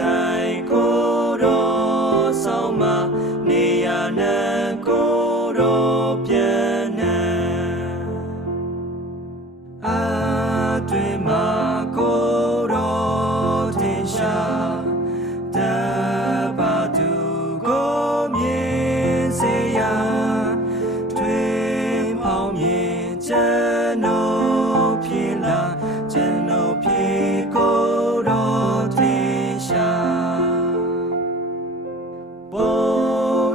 တိုင်းကိုတော်ဆောင်မနေရနံကိုတော်ပြန်နံအတွင်မှာကိုတော်တင်ရှာတပါသူကိုမြင်စေရာတွင်ပေါင်းမြင်ကျွန်တော်ဖြစ်လာကျွန်တော်ဖြစ်ကိုတော်တင်ရှာဘု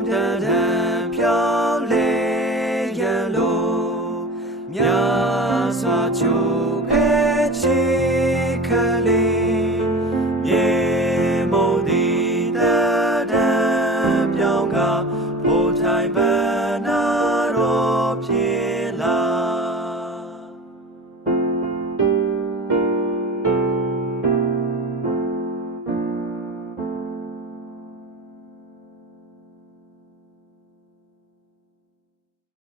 ရားတန်ဖြောင်းလေရန်လို့မြတ်စွာချို